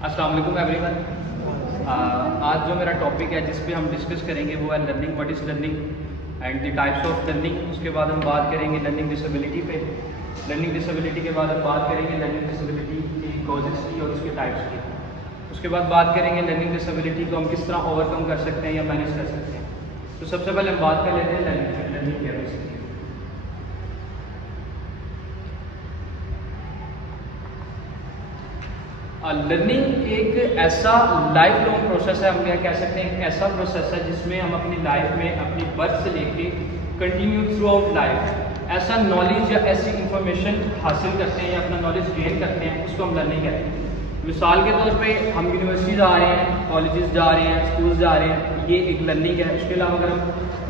अस्सलाम वालेकुम एवरीवन। आज जो मेरा टॉपिक है जिस पे हम डिस्कस करेंगे वो है learning, what is learning and the types of learning. उसके बाद हम बात करेंगे लर्निंग डिसेबिलिटी पे। लर्निंग डिसेबिलिटी के बाद हम बात करेंगे लर्निंग डिसेबिलिटी की कॉजेज़ की और उसके टाइप्स की। उसके बाद बात करेंगे लर्निंग डिसेबिलिटी को हम किस तरह ओवरकम कर सकते हैं या मैनेज कर सकते हैं। तो सबसे पहले हम बात कर लेते हैं लर्निंग क्या है। लर्निंग एक ऐसा लाइफ लॉन्ग प्रोसेस है, हम क्या कह सकते हैं, एक ऐसा प्रोसेस है जिसमें हम अपनी लाइफ में अपनी बर्थ से लेके कंटिन्यू थ्रू आउट लाइफ ऐसा नॉलेज या ऐसी इंफॉर्मेशन हासिल करते हैं या अपना नॉलेज गेन करते हैं, उसको हम लर्निंग कहते हैं। मिसाल के तौर पे हम यूनिवर्सिटी जा रहे हैं, कॉलेजेस जा रहे हैं, स्कूल जा रहे हैं, ये एक लर्निंग है। उसके अलावा अगर हम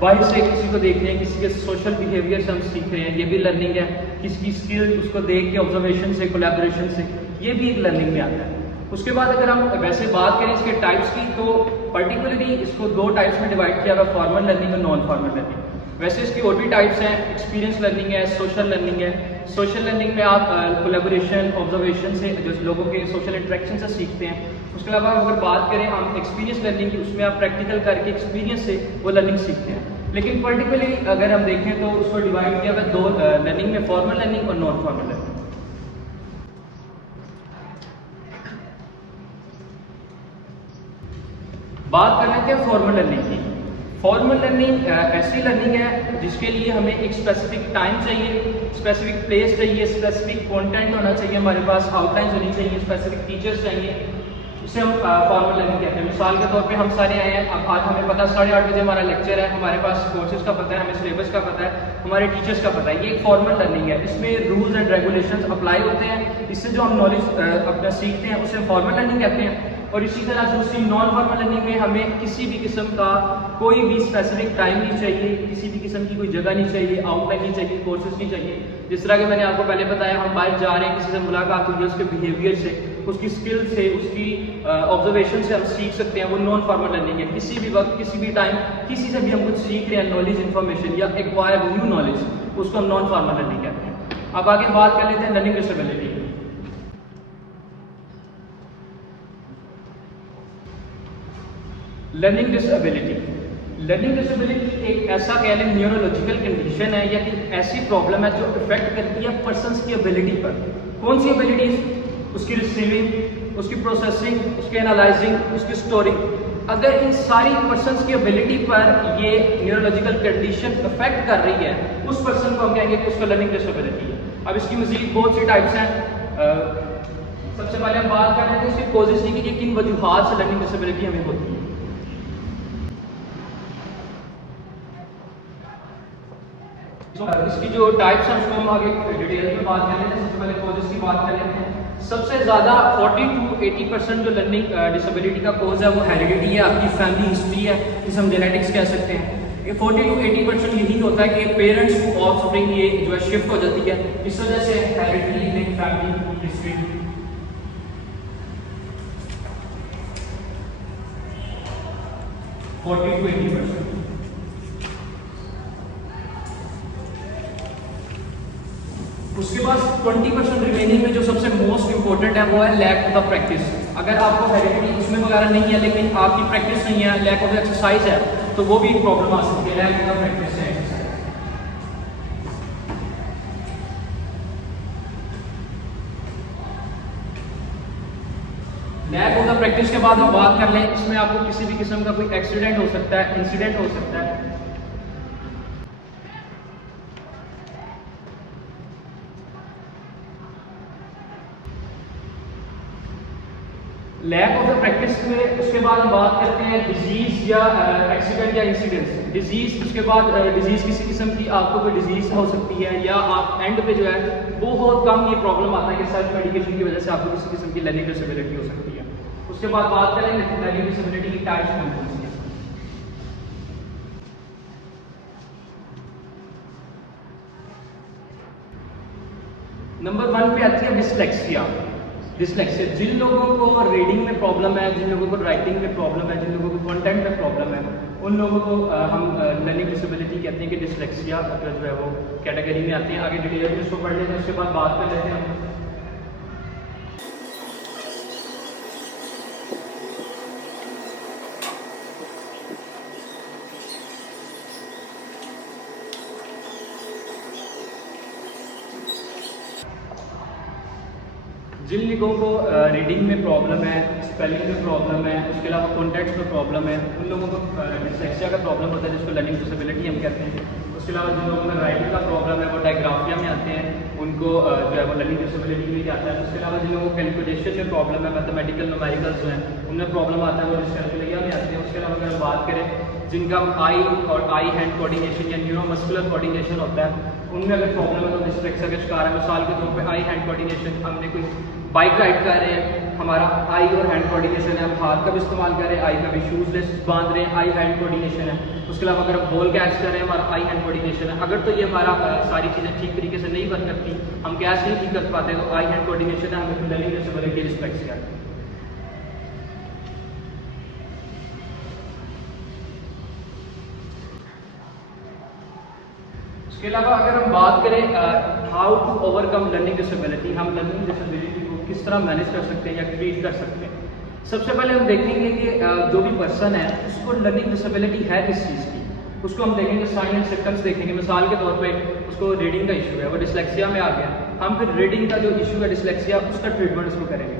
बाहर से किसी को देख रहे हैं, किसी के सोशल बिहेवियर से हम सीख रहे हैं, ये भी लर्निंग है। किसी की स्किल उसको देख के ऑब्जर्वेशन से, कोलैबोरेशन से, ये भी एक लर्निंग में आता है। उसके बाद अगर हम वैसे बात करें इसके टाइप्स की, तो पर्टिकुलरली इसको दो टाइप्स में डिवाइड किया हुआ, फॉर्मल लर्निंग और नॉन फॉर्मल लर्निंग। वैसे इसकी और भी टाइप्स हैं, एक्सपीरियंस लर्निंग है, सोशल लर्निंग है। सोशल लर्निंग में आप कोलैबोरेशन, ऑब्जर्वेशन से, जो लोगों के सोशल इंटरेक्शन से सीखते हैं। उसके अलावा अगर बात करें हम एक्सपीरियंस लर्निंग की, उसमें आप प्रैक्टिकल करके एक्सपीरियंस से वो लर्निंग सीखते हैं। लेकिन पर्टिकुलरली अगर हम देखें तो उसको डिवाइड किया हुआ दो लर्निंग में, फॉर्मल लर्निंग और नॉन फॉर्मल लर्निंग। बात कर लेते हैं फॉर्मल लर्निंग की। फॉर्मल लर्निंग ऐसी लर्निंग है जिसके लिए हमें एक स्पेसिफिक टाइम चाहिए, स्पेसिफिक प्लेस चाहिए, स्पेसिफिक कंटेंट होना चाहिए, हमारे पास आउटलाइंस होनी चाहिए, स्पेसिफिक टीचर्स चाहिए। उसे हम फॉर्मल लर्निंग कहते हैं। मिसाल के तौर पे हम सारे आए हैं, अब आज हमें पता 8:30 बजे हमारा लेक्चर है, हमारे पास कोर्सेज का पता है, हमें सिलेबस का पता है, हमारे टीचर्स का पता है। ये एक फॉर्मल लर्निंग है। इसमें रूल्स एंड रेगुलेशंस अप्लाई होते हैं। इससे जो हम नॉलेज अपना सीखते हैं उसे फॉर्मल लर्निंग कहते हैं। और इसी तरह दूसरी नॉन फॉर्मल लर्निंग में हमें किसी भी किस्म का कोई भी स्पेसिफिक टाइम नहीं चाहिए, किसी भी किस्म की कोई जगह नहीं चाहिए, आउटलाइन नहीं चाहिए, कोर्सेज नहीं चाहिए। जिस तरह कि मैंने आपको पहले बताया, हम बाहर जा रहे हैं, किसी से मुलाकात हुई है, उसके बिहेवियर से, उसकी स्किल से, उसकी ऑब्जर्वेशन से हम सीख सकते हैं। वो नॉन फॉर्मल लर्निंग है। किसी भी वक्त, किसी भी टाइम, किसी से भी हम कुछ सीख रहे हैं, नॉलेज, इन्फॉर्मेशन या एक्वायर न्यू नॉलेज, उसको हम नॉन फॉर्मल लर्निंग कहते हैं। अब आगे बात कर लेते हैं लर्निंग डिसेबिलिटी। लर्निंग डिसेबिलिटी एक ऐसा कह लें न्यूरोलॉजिकल कंडीशन है या एक ऐसी प्रॉब्लम है जो इफेक्ट करती है पर्सन्स की एबिलिटी पर। कौन सी एबिलिटीज? उसकी रिसीविंग, उसकी प्रोसेसिंग, उसके एनालाइजिंग, उसकी स्टोरिंग। अगर इन सारी पर्सन्स की एबिलिटी पर ये न्यूरोलॉजिकल कंडीशन इफेक्ट कर रही है, उस पर्सन को हम कहेंगे कि उसका लर्निंग डिसेबिलिटी है। अब इसकी मजीद बहुत सी टाइप्स हैं। सबसे पहले हम बात कर रहे हैं इसकी कॉजेज की, कि किन वजूहात से लर्निंग डिसेबिलिटी हमें होती है। इसकी जो टाइप्स हैं उसको हम आगे डिटेल में बात कर लेते हैं। सबसे पहले कॉजेज की बात कर लेते हैं। सबसे ज़्यादा 40 to 80% जो लर्निंग डिसेबिलिटी का कॉज है वो हेरिडिटी है, आपकी फैमिली हिस्ट्री है, जिसे हम जेनेटिक्स कह सकते हैं। ये 40 to 80% यही होता है कि पेरेंट्स को ऑफस्प्रिंग ये जो है शिफ्ट हो जाती है। इस वजह से heredity link family history 40 to 80%। उसके बाद 20% रिमेनिंग में जो सबसे मोस्ट इंपॉर्टेंट है वो है लैक ऑफ द प्रैक्टिस। अगर आपको हेरिडिटी इसमें वगैरह नहीं है लेकिन आपकी प्रैक्टिस नहीं है, लैक ऑफ एक्सरसाइज है, तो वो भी एक प्रॉब्लम आ सकती है। लैक ऑफ द प्रैक्टिस है लैक ऑफ द प्रैक्टिस के बाद हम बात कर लें, इसमें आपको किसी भी किस्म का कोई एक्सीडेंट हो सकता है, इंसिडेंट हो सकता है। लैक ऑफ द प्रैक्टिस में उसके बाद हम बात करते हैं डिजीज या एक्सीडेंट या इंसिडेंट्स। डिजीज, उसके बाद डिजीज किसी किस्म की आपको कोई डिजीज हो सकती है, या आप एंड पे जो है बहुत कम ये प्रॉब्लम आता है कि सेल्फ मेडिकेशन की वजह से आपको किसी किस्म की लर्निंग डिसेबिलिटी हो सकती है। उसके बाद बात करें लर्निंग डिसेबिलिटी की टाइप्स कौन कौन सी है। नंबर 1 पे आती है डिसलेक्सिया। डिसलेक्सिया जिन लोगों को रीडिंग में प्रॉब्लम है, जिन लोगों को राइटिंग में प्रॉब्लम है, जिन लोगों को कंटेंट में प्रॉब्लम है, उन लोगों को हम लर्निंग डिसेबिलिटी कहते हैं कि डिसलेक्सिया जो है वो कैटेगरी में आते हैं। आगे डिटेल में इसको पढ़ लेते हैं, उसके बाद बात कर लेते हैं। जिन लोगों को रीडिंग में प्रॉब्लम है, स्पेलिंग में प्रॉब्लम है, उसके अलावा कॉन्टेक्स्ट में प्रॉब्लम है, उन लोगों को डिस्लेक्सिया का प्रॉब्लम होता है जिसको लर्निंग डिसेबिलिटी हम कहते हैं। उसके अलावा जिन लोगों में राइटिंग का प्रॉब्लम है वो डायग्राफिया में आते हैं, उनको जो है वो लर्निंग डिसेबिलिटी में आता है। उसके अलावा जिन लोगों को कैलकुलेशन में प्रॉब्लम है, मैथमेटिकल न्यूमेरिकल्स जो हैं उनमें प्रॉब्लम आता है वो डिस्कैलकुलिया में आते हैं। उसके अलावा अगर हम बात करें जिनका आई और आई हैंड कोऑर्डिनेशन या न्यूरोमस्कुलर कोऑर्डिनेशन होता है उनमें अगर प्रॉब्लम है तो डिस्लेक्सिया का शिकार है। मिसाल के तौर पे आई हैंड कोऑर्डिनेशन, हमने कोई बाइक राइड कर रहे हैं, हमारा आई और हैंड कोऑर्डिनेशन है, हम हाथ का भी इस्तेमाल कर रहे हैं, आई का भी शूज लेस बांध रहे हैं, आई हैंड कोऑर्डिनेशन है। उसके अलावा अगर हम बॉल कैच कर रहे हैं हमारा आई हैंड कोऑर्डिनेशन है। अगर तो ये हमारा सारी चीज़ें ठीक तरीके से नहीं वर्क करती, हम कैच नहीं ठीक कर पाते, तो आई हैंड कोऑर्डिनेशन है, हमें लर्निंग डिसेबिलिटी डिस्लेक्सिया है। इसके अलावा अगर हम बात करें how to overcome learning disability, हम लर्निंग डिसेबिलिटी को किस तरह मैनेज कर सकते हैं या ट्रीट कर सकते हैं। सबसे पहले हम देखेंगे कि जो भी पर्सन है उसको लर्निंग डिसेबिलिटी है किस चीज़ की, उसको हम देखेंगे साइन एंड सिम्टम्स देखेंगे। मिसाल के तौर पे उसको रीडिंग का इशू है, वो डिस्लेक्सिया में आ गया, हम फिर रीडिंग का जो इशू है डिस्लेक्सिया उसका ट्रीटमेंट उसको करेंगे।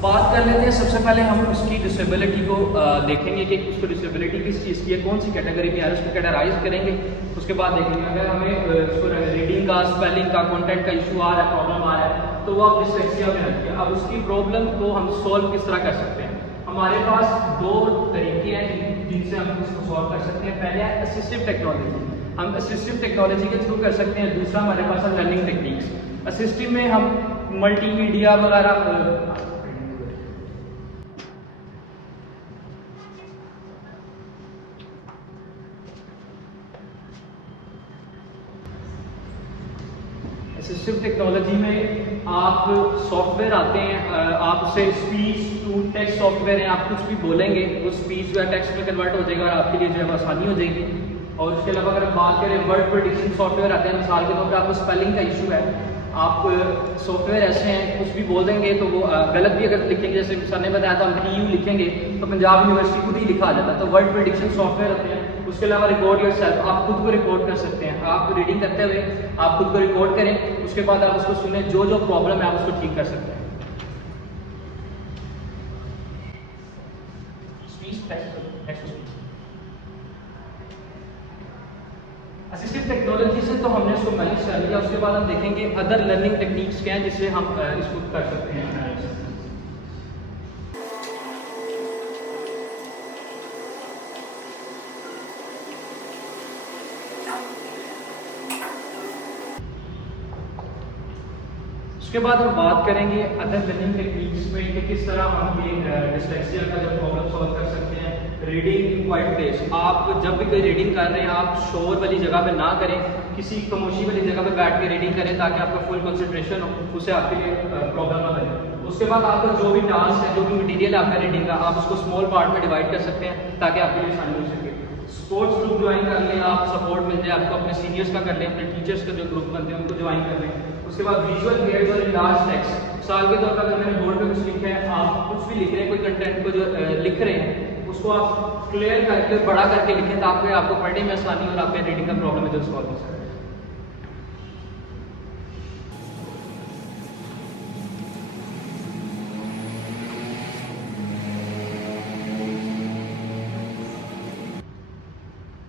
बात कर लेते हैं, सबसे पहले हम उसकी डिसेबिलिटी को देखेंगे कि उसको डिसेबिलिटी किस चीज़ की है, कौन सी कैटेगरी में है, उसको कैटेगराइज करेंगे। उसके बाद देखेंगे अगर हमें उसको रीडिंग का, स्पेलिंग का, कंटेंट का इशू आ रहा है, प्रॉब्लम आ रहा है, तो वो आप डिस्लेक्सिया में रखिए। अब उसकी प्रॉब्लम को हम सॉल्व किस तरह कर सकते हैं, हमारे पास दो तरीके हैं जिनसे हम इसको सॉल्व कर सकते हैं। पहले है असिस्टिव टेक्नोलॉजी, हम असिस्टिव टेक्नोलॉजी के थ्रू कर सकते हैं। दूसरा हमारे पास है लर्निंग टेक्निक्स। असिस्टिव में हम मल्टीमीडिया वगैरह असिस्टिव टेक्नोलॉजी में आप सॉफ्टवेयर आते हैं, आप उसे स्पीच टू टेक्स्ट सॉफ्टवेयर है, आप कुछ भी बोलेंगे वो स्पीच जो है टेक्स्ट में कन्वर्ट हो जाएगा और आपके लिए जो है आसानी हो जाएगी। और उसके अलावा अगर बात करें वर्ड प्रेडिक्शन सॉफ्टवेयर आते हैं, मिसाल के तौर पर आपको स्पेलिंग का इशू है, आप सॉफ्टवेयर ऐसे हैं कुछ भी बोल देंगे तो वो गलत भी अगर लिखेंगे, जैसे सर ने बताया था हम PU लिखेंगे तो पंजाब यूनिवर्सिटी खुद ही लिखा आ जाता है, तो वर्ड प्रेडिक्शन सॉफ्टवेयर होते हैं। उसके अलावा रिकॉर्ड योरसेल्फ, आप खुद को रिकॉर्ड कर सकते हैं, आप रीडिंग करते हुए आप खुद को रिकॉर्ड करें, उसके बाद आप उसको सुने, जो जो प्रॉब्लम है आप उसको ठीक कर सकते हैं। असिस्टिव टेक्नोलॉजी से तो हमने इसको मैनेज कर लिया, उसके बाद हम देखेंगे अदर लर्निंग टेक्निक्स क्या हैं जिससे हम इसको कर सकते हैं। उसके बाद हम बात करेंगे अदर लर्निंग टेक्निक्स में कि किस तरह हम ये डिस्लेक्सिया का जो प्रॉब्लम सॉल्व कर सकते हैं। रीडिंग इन क्वाइट प्लेस, आप जब भी कोई रीडिंग कर रहे हैं आप शोर वाली जगह पे ना करें, किसी खामोशी वाली जगह पे बैठ के रीडिंग करें ताकि आपका फुल कंसंट्रेशन हो, उससे आपके लिए प्रॉब्लम ना बने। उसके बाद आपका जो भी टास्क है, जो भी मटीरियल है आपका रीडिंग का, आप उसको स्मॉल पार्ट में डिवाइड कर सकते हैं ताकि आपके लिए आसानी हो सके। स्पोर्ट्स ग्रुप ज्वाइन कर लें, आप सपोर्ट मिल जाए आपको, अपने सीनियर्स का कर लें, अपने टीचर्स का जो ग्रुप बनते हैं उनको ज्वाइन कर लें। उसके बाद विजुअल एड्स और लार्ज टेक्स्ट, मिसाल के तौर पर अगर मैंने बोर्ड पे कुछ लिखा है, आप कुछ भी लिख रहे हैं, कोई कंटेंट को जो लिख रहे हैं उसको आप क्लियर करके बड़ा करके लिखें ताकि आपको पढ़ने में आसानी और आपके रीडिंग का प्रॉब्लम है जो सॉल्व हो सके।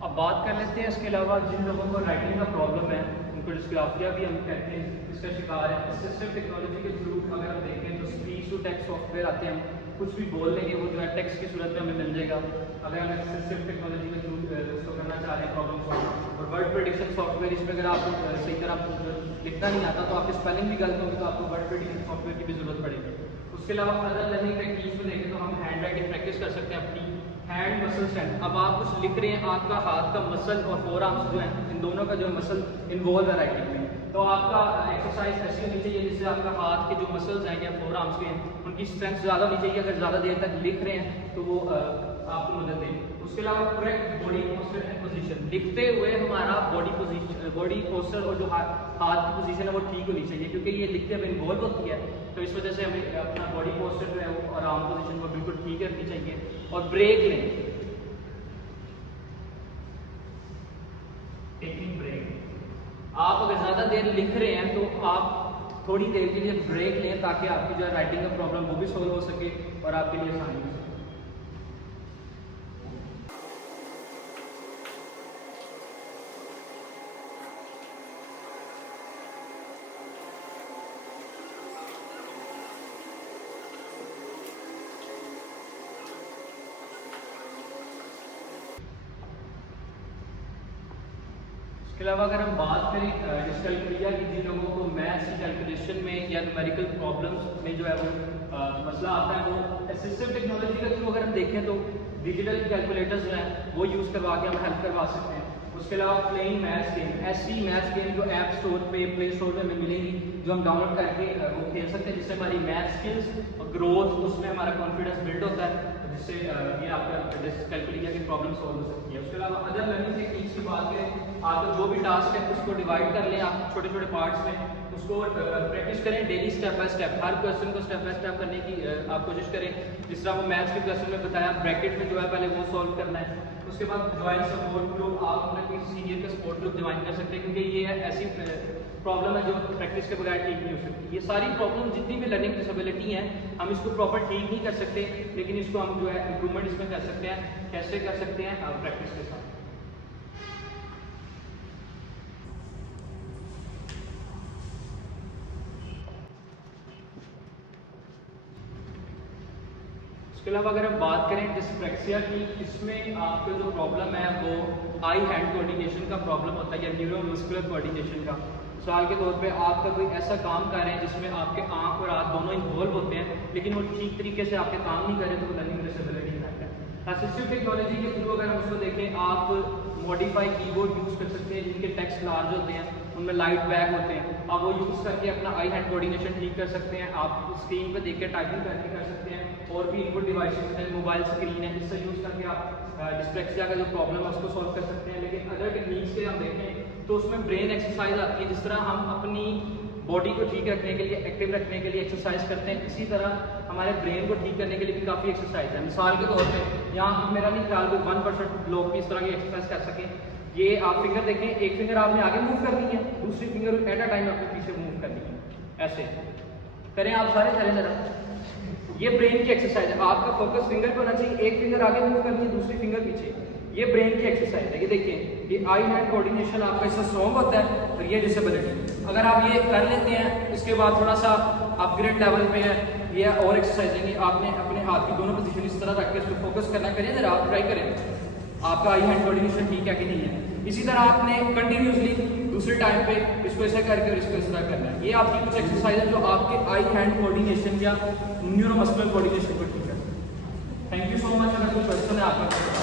अब बात कर लेते हैं इसके अलावा जिन लोगों को राइटिंग का प्रॉब्लम है, उनको डिस्ग्राफिया भी हम कहते हैं, इसका शिकार है। असिस्टिव टेक्नोलॉजी के थ्रू अगर हम देखें तो स्पीच टू टेक्स्ट सॉफ्टवेयर आते हैं, हम कुछ भी बोल लेंगे वो जो है टेक्स्ट की सूरत में हमें मिल जाएगा। अगर हम असिस्टिव टेक्नोलॉजी के थ्रू उसको करना चाह रहे हैं प्रॉब्लम सॉल्व। और वर्ड प्रेडिक्शन सॉफ्टवेयर, इसमें अगर आप सही तरह लिखना नहीं आता तो आपकी स्पेलिंग भी गलत होगी तो आपको वर्ड प्रेडिक्शन सॉफ्टवेयर की भी जरूरत पड़ेगी। उसके अलावा अदर लर्निंग टेक्निक्स में देखें तो हम हैंड राइटिंग प्रैक्टिस कर सकते हैं अपनी हैंड मसल स्ट्रेंथ। अब आप कुछ लिख रहे हैं, आपका हाथ का मसल और फोर आर्म्स जो है इन दोनों का जो मसल इन्वॉल्व है राइटिंग में, तो आपका एक्सरसाइज ऐसी होनी चाहिए जिससे आपका हाथ के जो मसल्स हैं या फोर आर्म्स के हैं उनकी स्ट्रेंथ ज़्यादा होनी चाहिए। अगर ज़्यादा देर तक लिख रहे हैं तो वो आपको मदद देंगे। उसके अलावा correct body posture and position, लिखते हुए हमारा बॉडी पोजीशन, बॉडी पोस्चर और जो हाथ की पोजीशन है वो ठीक होनी चाहिए, क्योंकि ये लिखते हुए इन्वॉल्व होती है, तो इस वजह से हमें अपना बॉडी पोस्चर जो है वो और आर्म पोजीशन को बिल्कुल ठीक रखनी चाहिए। और ब्रेक लें, टेकिंग ब्रेक। आप अगर ज़्यादा देर लिख रहे हैं तो आप थोड़ी देर के लिए ब्रेक लें, ताकि आपकी जो राइटिंग का प्रॉब्लम वो भी सॉल्व हो सके और आपके लिए आसानी हो सके। इसके अलावा अगर हम बात करें डिस्कैलकुलिया की, जिन लोगों को मैथ्स की कैलकुलेशन में या न्यूमेरिकल प्रॉब्लम्स में जो है वो मसला आता है, वो असिस्टिव टेक्नोलॉजी के थ्रू अगर हम देखें तो डिजिटल कैलकुलेटर्स जो हैं वो यूज़ करवा के हम हेल्प करवा सकते हैं। उसके अलावा प्लेइंग मैथ्स गेम, ऐसी मैथ्स गेम जो ऐप स्टोर पे, प्ले स्टोर पे हमें मिलेंगी, जो हम डाउनलोड करके वो खेल सकते हैं, जिससे हमारी मैथ स्किल्स और ग्रोथ, उसमें हमारा कॉन्फिडेंस बिल्ड होता है, जिससे ये आपका डिस्कैलकुलिया की प्रॉब्लम सॉल्व हो सकती है। उसके अलावा अदर लर्निंग टेक्निक्स की बात करें, आप जो भी टास्क है उसको डिवाइड कर लें आप छोटे छोटे पार्ट्स में, उसको प्रैक्टिस करें daily step by step, her question को स्टेप बाय स्टेप करने की आप कोशिश करें। जिस तरह वो मैथ्स के क्वेश्चन में बताया, ब्रैकेट में जो है पहले वो सॉल्व करना है। उसके बाद ज्वाइन सपोर्ट ग्रुप, आप अपने किसी सीनियर का सपोर्ट ग्रुप ज्वाइन कर सकते हैं, क्योंकि ये ऐसी प्रॉब्लम है जो प्रैक्टिस के बगैर ठीक नहीं हो सकती। ये सारी प्रॉब्लम जितनी भी लर्निंग डिसेबिलिटी है, हम इसको प्रॉपर ठीक नहीं कर सकते, लेकिन इसको हम जो है इम्प्रूवमेंट इसमें कर सकते हैं। कैसे कर सकते हैं? प्रैक्टिस के साथ। इसके अलावा अगर हम बात करें डिस्प्रेक्सिया की, इसमें आपका जो प्रॉब्लम है वो आई हैंड कोऑर्डिनेशन का प्रॉब्लम होता है या न्यूरोमस्कुलर कोऑर्डिनेशन का। मिसाल के तौर पे आपका कोई ऐसा काम कर रहे हैं जिसमें आपके आंख और हाथ दोनों इन्वॉल्व होते हैं, लेकिन वो ठीक तरीके से आपके काम नहीं कर रहे, तो वो लर्निंग डिसेबिलिटी है। असिस्टिव टेक्नोलॉजी के थ्रू अगर हम उसको देखें, आप मॉडिफाई कीबोर्ड यूज़ कर सकते हैं, जिनके टेक्स्ट लार्ज होते हैं, उनमें लाइट बैग होते हैं, आप वो यूज़ करके अपना आई हैंड कोऑर्डिनेशन ठीक कर सकते हैं। आप स्क्रीन पर देख के टाइपिंग करके कर सकते हैं, और भी इनपुट डिवाइसेस हैं, मोबाइल स्क्रीन है, इससे यूज़ करके आप डिस्प्रेक्सिया का जो प्रॉब्लम है उसको सॉल्व कर सकते हैं। लेकिन अदर टेक्निक्स से हम देखें तो उसमें ब्रेन एक्सरसाइज आती है, जिस तरह हम अपनी बॉडी को ठीक रखने के लिए, एक्टिव रखने के लिए एक्सरसाइज करते हैं, इसी तरह हमारे ब्रेन को ठीक करने के लिए भी काफ़ी एक्सरसाइज है। मिसाल के तौर पे यहाँ मेरा नहीं ख्याल कोई 1% लोग भी इस तरह की एक्सरसाइज कर सकें। ये आप फिंगर देखें, एक फिंगर आपने आगे मूव करनी है, दूसरी फिंगर एट अ टाइम आपको पीछे मूव करनी है, ऐसे करें आप सारे करें जरा। ये ब्रेन की एक्सरसाइज है, आपका फोकस फिंगर पे होना चाहिए, एक फिंगर आगे मूव करनी है, दूसरी फिंगर पीछे, ये ब्रेन की एक्सरसाइज है। ये देखिए, ये आई हैंड कोऑर्डिनेशन आपका इससे स्ट्रॉन्ग होता है, और ये डिसेबिलिटी अगर आप ये कर लेते हैं, इसके बाद थोड़ा सा अपग्रेड लेवल पे है, ये और एक्सरसाइज है, आपने अपने हाथ की दोनों पोजीशन इस तरह रख के इसको फोकस करना, करिए जरा आप ट्राई करें, आपका आई हैंड कोऑर्डिनेशन ठीक है कि नहीं है। इसी तरह आपने कंटिन्यूसली दूसरे टाइम पे इसको ऐसा करके और इसको इस तरह करना है। ये आपकी कुछ एक्सरसाइज है जो आपके आई हैंड कोऑर्डिनेशन या न्यूरोमस्कुलर कोऑर्डिनेशन को ठीक है। Thank you so much. अगर कोई क्वेश्चन है आपका